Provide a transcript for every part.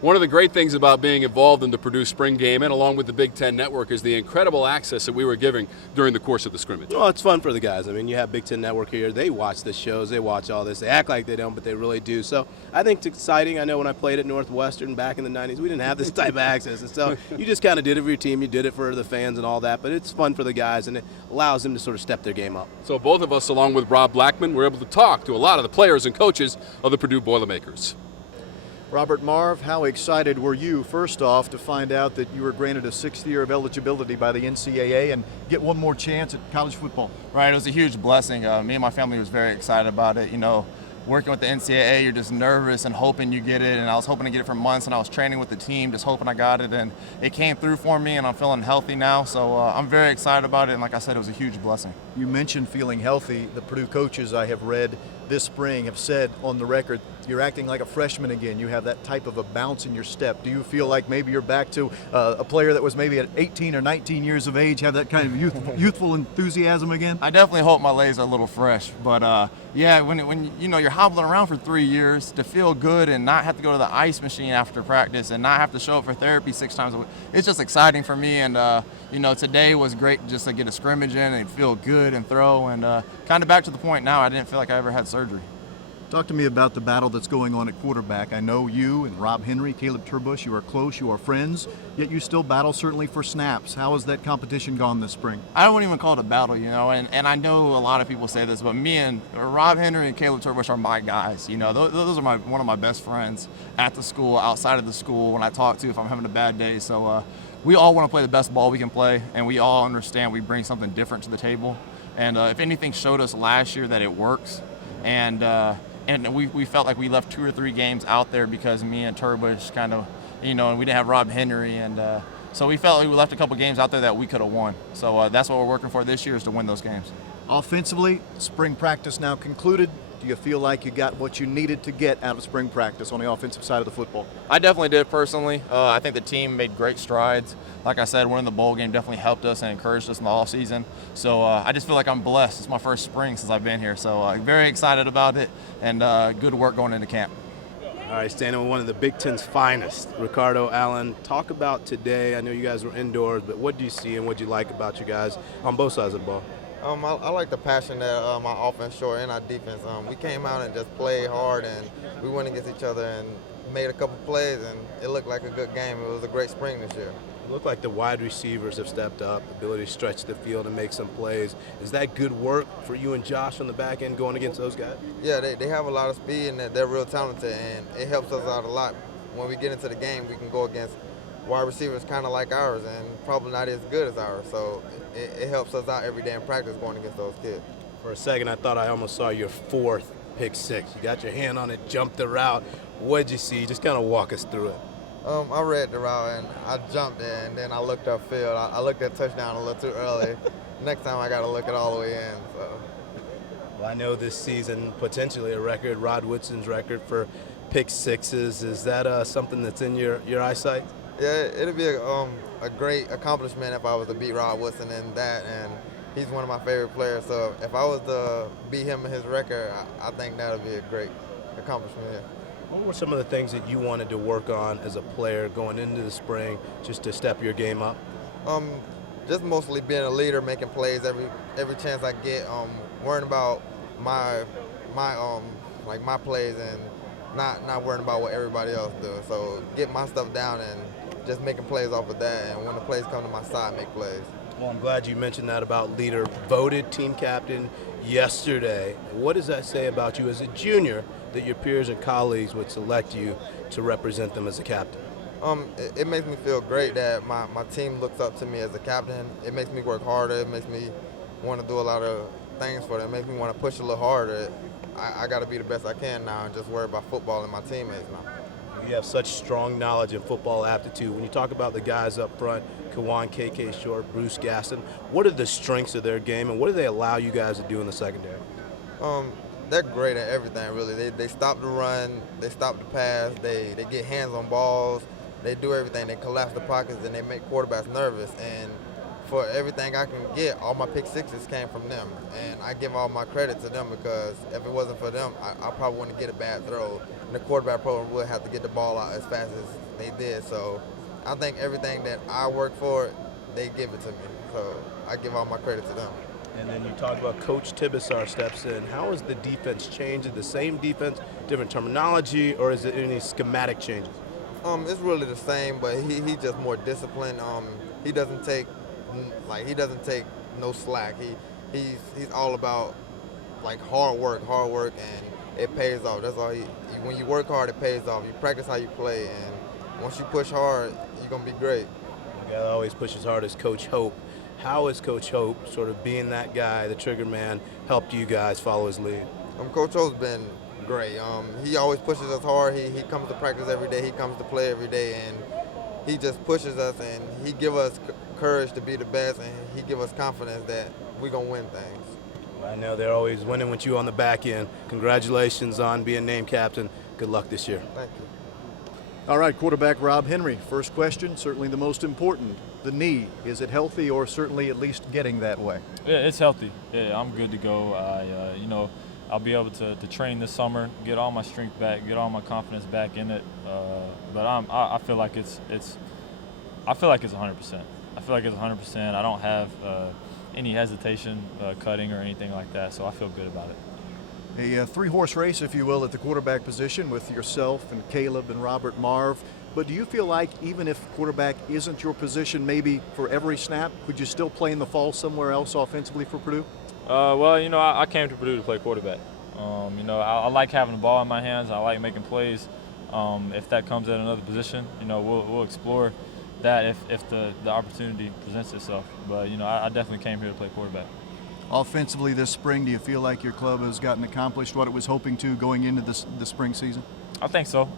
One of the great things about being involved in the Purdue spring game and along with the Big Ten Network is the incredible access that we were giving during the course of the scrimmage. Well, it's fun for the guys. I mean, you have Big Ten Network here. They watch the shows. They watch all this. They act like they don't, but they really do. So I think it's exciting. I know when I played at Northwestern back in the 90s, we didn't have this type of access. And so you just kind of did it for your team. You did it for the fans and all that. But it's fun for the guys, and it allows them to sort of step their game up. So both of us, along with Rob Blackman, were able to talk to a lot of the players and coaches of the Purdue Boilermakers. Robert Marv, how excited were you, first off, to find out that you were granted a 6th year of eligibility by the NCAA and get one more chance at college football? Right, it was a huge blessing. Me and my family was very excited about it. You know, working with the NCAA, you're just nervous and hoping you get it, and I was hoping to get it for months, and I was training with the team, just hoping I got it, and it came through for me, and I'm feeling healthy now, so I'm very excited about it, and like I said, it was a huge blessing. You mentioned feeling healthy. The Purdue coaches I have read this spring have said on the record, you're acting like a freshman again. You have that type of a bounce in your step. Do you feel like maybe you're back to a player that was maybe at 18 or 19 years of age, have that kind of youthful enthusiasm again? I definitely hope my legs are a little fresh, but yeah, when you know you're hobbling around for 3 years, to feel good and not have to go to the ice machine after practice and not have to show up for therapy 6 times a week, it's just exciting for me. And you know, today was great just to get a scrimmage in and feel good and throw. And kind of back to the point now, I didn't feel like I ever had surgery. Talk to me about the battle that's going on at quarterback. I know you and Rob Henry, Caleb Turbush, you are close, you are friends, yet you still battle certainly for snaps. How has that competition gone this spring? I don't even call it a battle, you know, and I know a lot of people say this, but me and Rob Henry and Caleb Turbush are my guys. You know, those are one of my best friends at the school, outside of the school, when I talk to if I'm having a bad day. So we all want to play the best ball we can play, and we all understand we bring something different to the table. And if anything showed us last year that it works, and we felt like we left 2 or 3 games out there because me and Turbush kind of, you know, and we didn't have Rob Henry, and so we felt like we left a couple games out there that we could have won. So that's what we're working for this year, is to win those games. Offensively, spring practice now concluded. Do you feel like you got what you needed to get out of spring practice on the offensive side of the football? I definitely did personally. I think the team made great strides. Like I said, winning the bowl game definitely helped us and encouraged us in the offseason. So I just feel like I'm blessed. It's my first spring since I've been here. So very excited about it, and good work going into camp. All right, standing with one of the Big Ten's finest, Ricardo Allen. Talk about today. I know you guys were indoors, but what do you see and what do you like about you guys on both sides of the ball? I like the passion that my offense showed and our defense. We came out and just played hard, and we went against each other and made a couple plays, and it looked like a good game. It was a great spring this year. It looked like the wide receivers have stepped up, the ability to stretch the field and make some plays. Is that good work for you and Josh on the back end going against those guys? Yeah, they have a lot of speed, and they're real talented, and it helps us out a lot. When we get into the game, we can go against wide receivers kind of like ours and probably not as good as ours. So it helps us out every day in practice going against those kids. For a second, I thought I almost saw your 4th pick 6. You got your hand on it, jumped the route. What did you see? Just kind of walk us through it. I read the route, and I jumped in, and then I looked upfield. I looked at touchdown a little too early. Next time I got to look it all the way in. So. Well, I know this season, potentially a record, Rod Woodson's record for pick 6s. Is that something that's in your eyesight? Yeah, it'd be a great accomplishment if I was to beat Rod Woodson in that, and he's one of my favorite players. So if I was to beat him in his record, I think that would be a great accomplishment. Yeah. What were some of the things that you wanted to work on as a player going into the spring just to step your game up? Just mostly being a leader, making plays every chance I get, worrying about my plays and not worrying about what everybody else does. So get my stuff down and just making plays off of that, and when the plays come to my side, make plays. Well, I'm glad you mentioned that about leader. Voted team captain yesterday. What does that say about you as a junior that your peers and colleagues would select you to represent them as a captain? It makes me feel great that my team looks up to me as a captain. It makes me work harder. It makes me want to do a lot of things for them. It makes me want to push a little harder. I got to be the best I can now and just worry about football and my teammates now. You have such strong knowledge and football aptitude. When you talk about the guys up front, Kawan, KK Short, Bruce Gaston, what are the strengths of their game and what do they allow you guys to do in the secondary? They're great at everything, really. They stop the run, they stop the pass, they get hands on balls, they do everything. They collapse the pockets and they make quarterbacks nervous. And for everything I can get, all my pick 6s came from them. And I give all my credit to them because if it wasn't for them, I probably wouldn't get a bad throw. in the quarterback program would have to get the ball out as fast as they did. So I think everything that I work for, they give it to me. So I give all my credit to them. And then you talk about Coach Tibesar steps in. How has the defense changed? Is it the same defense, different terminology, or is it any schematic changes? It's really the same, but he just more disciplined. He doesn't take no slack. He's all about like hard work, and it pays off. That's all. When you work hard, it pays off. You practice how you play, and once you push hard, you're gonna be great. The guy that always pushes hard is Coach Hope. How has Coach Hope, sort of being that guy, the trigger man, helped you guys follow his lead? Coach Hope's been great. He always pushes us hard. He comes to practice every day. He comes to play every day, and he just pushes us, and he give us courage to be the best, and he give us confidence that we're gonna win things. I know they're always winning with you on the back end. Congratulations on being named captain. Good luck this year. Thank you. All right, quarterback Rob Henry. First question, certainly the most important. The knee, is it healthy or certainly at least getting that way? Yeah, it's healthy. Yeah, I'm good to go. I'll be able to train this summer, get all my strength back, get all my confidence back in it. But I feel like it's 100%. I feel like it's 100%. I don't have any hesitation cutting or anything like that, so I feel good about it. A three-horse race, if you will, at the quarterback position with yourself and Caleb and Robert Marv. But do you feel like even if quarterback isn't your position maybe for every snap, could you still play in the fall somewhere else offensively for Purdue? I came to Purdue to play quarterback. I like having the ball in my hands. I like making plays. If that comes at another position, we'll explore that if the opportunity presents itself. But, I definitely came here to play quarterback. Offensively this spring, do you feel like your club has accomplished what it was hoping to going into the spring season? I think so.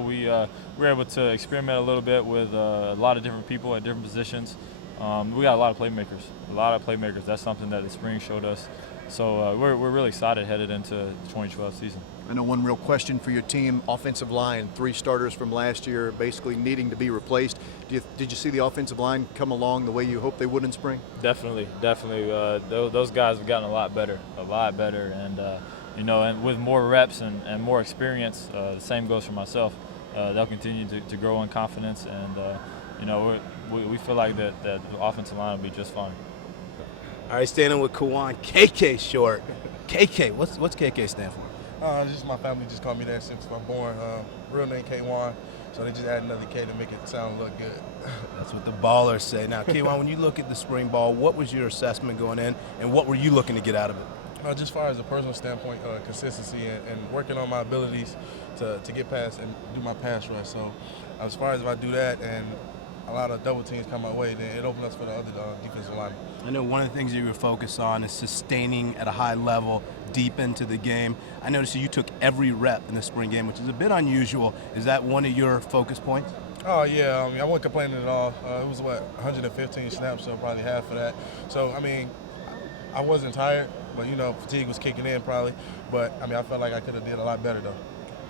We were able to experiment a little bit with a lot of different people at different positions. We got a lot of playmakers. That's something that the spring showed us. So we're really excited headed into the 2012 season. I know one real question for your team, offensive line, 3 starters from last year basically needing to be replaced. Did you see the offensive line come along the way you hoped they would in spring? Definitely. Those guys have gotten a lot better, and with more reps and more experience, the same goes for myself. They'll continue to grow in confidence, and we feel like that the offensive line will be just fine. All right, standing with Kawan, KK short. KK, what's KK stand for? Just my family just called me that since I'm born. Real name K1, so they just add another K to make it sound look good. That's what the ballers say. Now, K1, when you look at the spring ball, what was your assessment going in, and what were you looking to get out of it? Just as far as a personal standpoint, consistency and working on my abilities to get past and do my pass rush. So as far as if I do that and a lot of double teams come my way, then it opens up for the other defensive linemen. I know one of the things you were focused on is sustaining at a high level deep into the game. I noticed you took every rep in the spring game, which is a bit unusual. Is that one of your focus points? Oh, yeah. I wasn't complaining at all. It was, 115 snaps, so probably half of that. So, I wasn't tired, but, fatigue was kicking in probably. But, I felt like I could have did a lot better, though.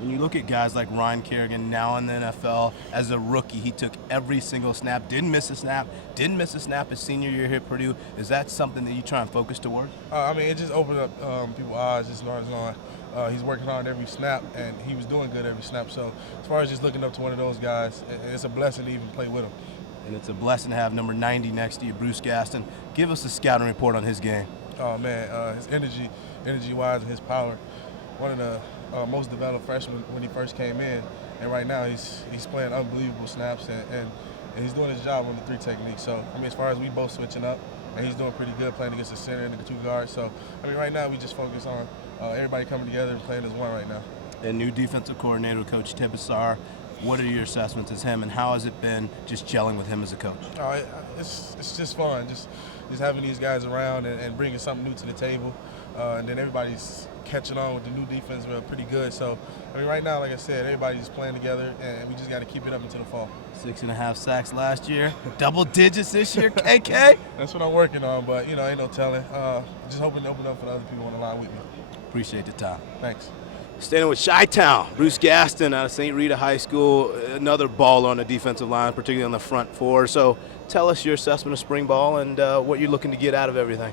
When you look at guys like Ryan Kerrigan, now in the NFL, as a rookie, he took every single snap, didn't miss a snap his senior year here at Purdue. Is that something that you try and focus towards? It just opened up people's eyes as far as he's working hard every snap, and he was doing good every snap. So as far as just looking up to one of those guys, it's a blessing to even play with him. And it's a blessing to have number 90 next to you, Bruce Gaston. Give us a scouting report on his game. Oh, man, his energy-wise and his power. One of the most developed freshmen when he first came in, and right now he's playing unbelievable snaps and he's doing his job on the 3 technique. So as far as we both switching up, and he's doing pretty good playing against the center and the 2 guards. So right now we just focus on everybody coming together and playing as one right now. And new defensive coordinator, Coach Tibesar. What are your assessments as him, and how has it been just gelling with him as a coach? It's just fun, just having these guys around and bringing something new to the table, and then everybody's catching on with the new defense pretty good. So, right now, like I said, everybody's playing together, and we just got to keep it up until the fall. 6.5 sacks last year, double digits this year, KK? That's what I'm working on, but, ain't no telling. Just hoping to open up for the other people on the line with me. Appreciate the time. Thanks. Standing with Chi-Town, Bruce Gaston out of St. Rita High School, another baller on the defensive line, particularly on the front 4. So tell us your assessment of spring ball and what you're looking to get out of everything.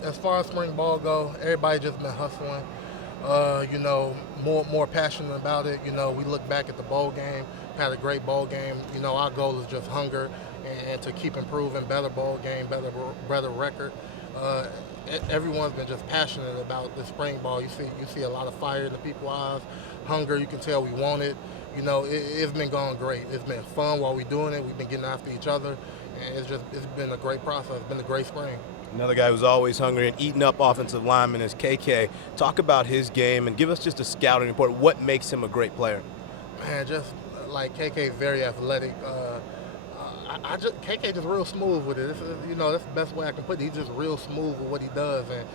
As far as spring ball go, everybody just been hustling. you know, more passionate about it. You know, we look back at the bowl game, had a great bowl game. You know, our goal is just hunger and to keep improving, better bowl game, better record. Everyone's been just passionate about the spring ball. You see a lot of fire in the people's eyes, hunger. You can tell we want it. You know, it's been going great. It's been fun while we're doing it. We've been getting after each other, and it's been a great process. It's been a great spring. Another guy who's always hungry and eating up offensive linemen is KK. Talk about his game and give us just a scouting report. What makes him a great player? Man, just like KK is very athletic. KK just real smooth with it. You know, that's the best way I can put it. He's just real smooth with what he does, and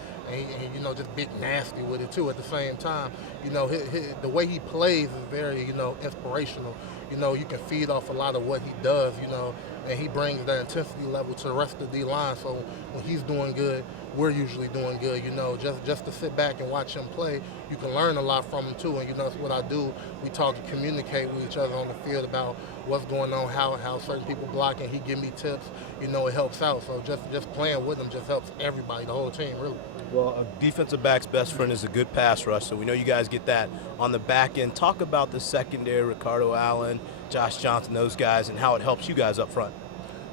you know, just big nasty with it too. At the same time, you know, the way he plays is very, you know, inspirational. You know, you can feed off a lot of what he does. You know, and he brings that intensity level to the rest of the D line. So when he's doing good, we're usually doing good. You know, just to sit back and watch him play, you can learn a lot from him too. And you know, that's what I do. We talk and communicate with each other on the field about what's going on, how certain people block, and he give me tips. You know, it helps out. So just playing with him just helps everybody, the whole team, really. Well, a defensive back's best friend is a good pass rush, so we know you guys get that on the back end. Talk about the secondary, Ricardo Allen, Josh Johnson, those guys, and how it helps you guys up front.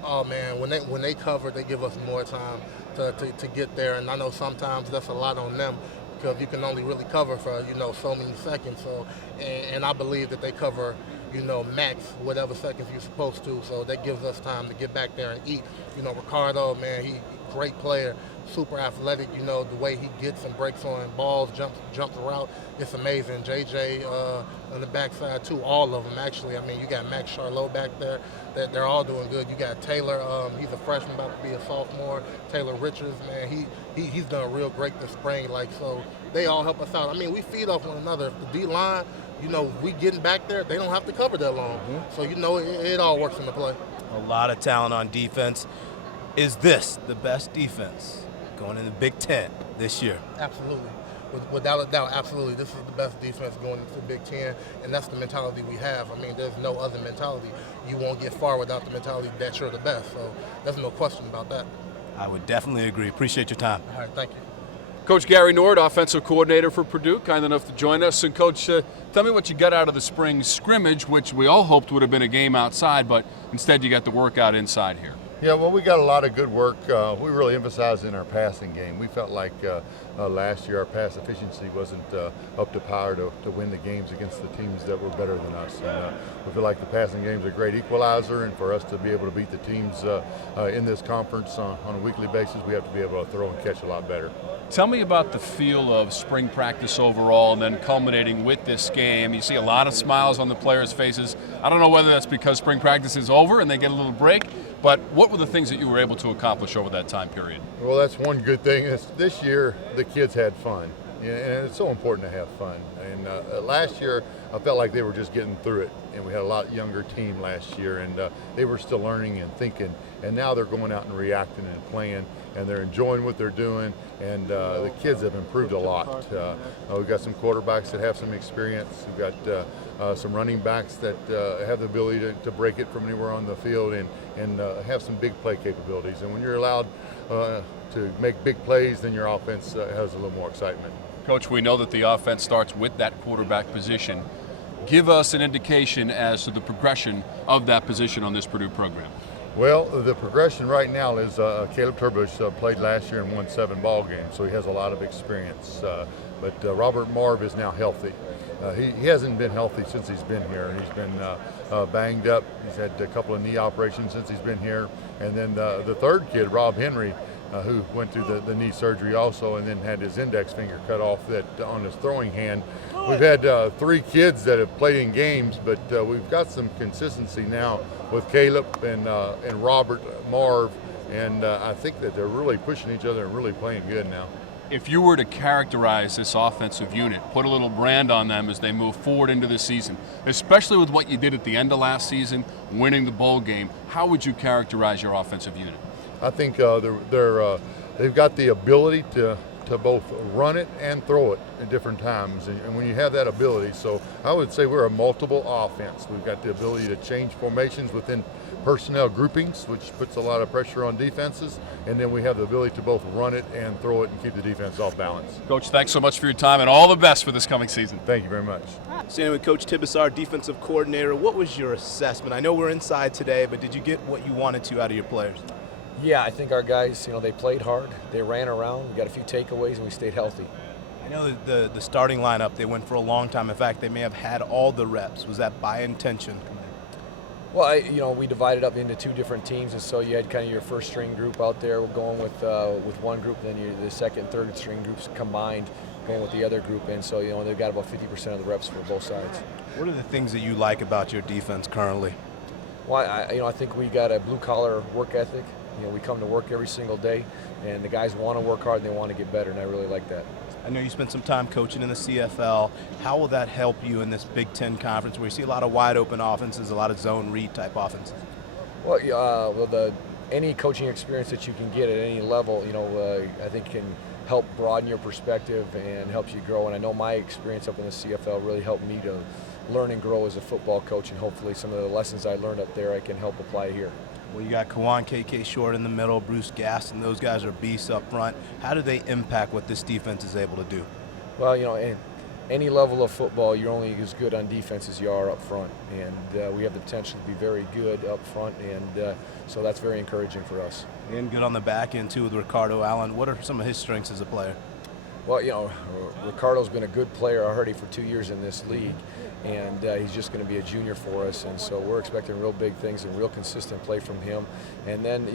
Oh man, when they cover, they give us more time to get there, and I know sometimes that's a lot on them because you can only really cover for, you know, so many seconds. So and I believe that they cover, you know, max whatever seconds you're supposed to. So that gives us time to get back there and eat. You know, Ricardo, man, he great player, super athletic. You know, the way he gets and breaks on balls, jumps around, it's amazing. JJ on the backside too, all of them actually. I mean, you got Max Charlot back there. They're all doing good. You got Taylor, he's a freshman about to be a sophomore. Taylor Richards, man, he's done real great this spring. Like, so they all help us out. I mean, we feed off one another. If the D line, you know, we getting back there, they don't have to cover that long. Mm-hmm. So, you know, it all works in the play. A lot of talent on defense. Is this the best defense going in the Big Ten this year? Absolutely. Without a doubt, absolutely. This is the best defense going into the Big Ten, and that's the mentality we have. I mean, there's no other mentality. You won't get far without the mentality that you're the best. So there's no question about that. I would definitely agree. Appreciate your time. All right, thank you. Coach Gary Nord, offensive coordinator for Purdue, kind enough to join us. And Coach, tell me what you got out of the spring scrimmage, which we all hoped would have been a game outside, but instead you got the workout inside here. Yeah, well, we got a lot of good work. We really emphasized in our passing game. We felt like last year our pass efficiency wasn't up to par to win the games against the teams that were better than us. And, we feel like the passing game is a great equalizer, and for us to be able to beat the teams in this conference on a weekly basis, we have to be able to throw and catch a lot better. Tell me about the feel of spring practice overall and then culminating with this game. You see a lot of smiles on the players' faces. I don't know whether that's because spring practice is over and they get a little break, but what were the things that you were able to accomplish over that time period? Well, that's one good thing. This year, the kids had fun, and it's so important to have fun. And last year, I felt like they were just getting through it, and we had a lot younger team last year, and they were still learning and thinking, and now they're going out and reacting and playing, and they're enjoying what they're doing, and the kids have improved a lot. We've got some quarterbacks that have some experience. We've got some running backs that have the ability to break it from anywhere on the field and have some big play capabilities. And when you're allowed to make big plays, then your offense has a little more excitement. Coach, we know that the offense starts with that quarterback position. Give us an indication as to the progression of that position on this Purdue program. Well, the progression right now is Caleb Turbush played last year and won 7 ball games, so he has a lot of experience. But Robert Marv is now healthy. He hasn't been healthy since he's been here. He's been banged up. He's had a couple of knee operations since he's been here. And then the third kid, Rob Henry, who went through the knee surgery also and then had his index finger cut off on his throwing hand. We've had 3 kids that have played in games, but we've got some consistency now with Caleb and Robert Marv, and I think that they're really pushing each other and really playing good now. If you were to characterize this offensive unit, put a little brand on them as they move forward into the season, especially with what you did at the end of last season, winning the bowl game, how would you characterize your offensive unit? I think they've got the ability to to both run it and throw it at different times. And when you have that ability, so I would say we're a multiple offense. We've got the ability to change formations within personnel groupings, which puts a lot of pressure on defenses, and then we have the ability to both run it and throw it and keep the defense off balance. Coach, thanks so much for your time and all the best for this coming season. Thank you very much. Standing with Coach Tibesar, defensive coordinator, what was your assessment? I know we're inside today, but did you get what you wanted to out of your players? Yeah, I think our guys, they played hard. They ran around. We got a few takeaways, and we stayed healthy. I know that the starting lineup, they went for a long time. In fact, they may have had all the reps. Was that by intention? Well, we divided up into two different teams, and so you had kind of your first string group out there going with one group, and then the second, third string groups combined going with the other group, and so they've got about 50% of the reps for both sides. What are the things that you like about your defense currently? Well, I think we got a blue collar work ethic. We come to work every single day, and the guys want to work hard and they want to get better, and I really like that. I know you spent some time coaching in the CFL. How will that help you in this Big Ten conference where you see a lot of wide open offenses, a lot of zone read type offenses? Well, any coaching experience that you can get at any level, I think can help broaden your perspective and helps you grow. And I know my experience up in the CFL really helped me to learn and grow as a football coach, and hopefully some of the lessons I learned up there I can help apply here. Well, you got Kawan KK Short in the middle, Bruce Gaston, those guys are beasts up front. How do they impact what this defense is able to do? Well, any level of football, you're only as good on defense as you are up front, and we have the potential to be very good up front, and so that's very encouraging for us. And good on the back end too with Ricardo Allen. What are some of his strengths as a player? Well, Ricardo's been a good player already for 2 years in this league, and he's just going to be a junior for us, and so we're expecting real big things and real consistent play from him. And then,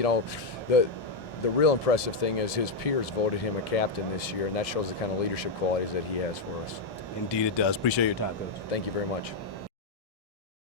the real impressive thing is his peers voted him a captain this year, and that shows the kind of leadership qualities that he has for us. Indeed it does. Appreciate your time, Coach. Thank you very much.